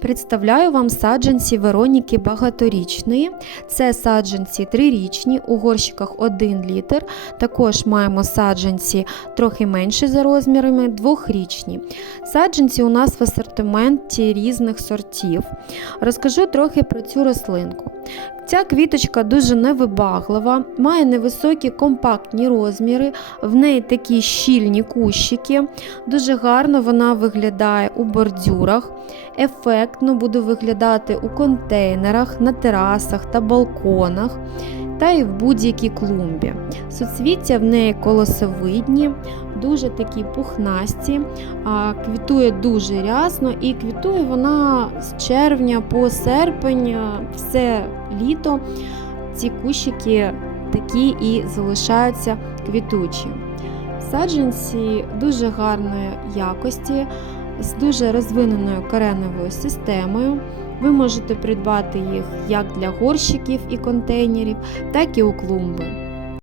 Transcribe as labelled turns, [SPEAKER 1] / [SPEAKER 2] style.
[SPEAKER 1] Представляю вам саджанці Вероніки багаторічної. Це саджанці трирічні, у горщиках 1 літр. Також маємо саджанці трохи менші за розмірами, двохрічні. Саджанці у нас в асортименті різних сортів. Розкажу трохи про цю рослинку. Ця квіточка дуже невибаглива, має невисокі компактні розміри, в неї такі щільні кущики. Дуже гарно вона виглядає у бордюрах, ефектно буде виглядати у контейнерах, на терасах та балконах та і в будь-якій клумбі. Суцвіття в неї колосовидні, дуже такі пухнасті, квітує дуже рясно і квітує вона з червня по серпень, все літо. Ці кущики такі і залишаються квітучі. Саджанці дуже гарної якості, з дуже розвиненою кореневою системою. Ви можете придбати їх як для горщиків і контейнерів, так і у клумби.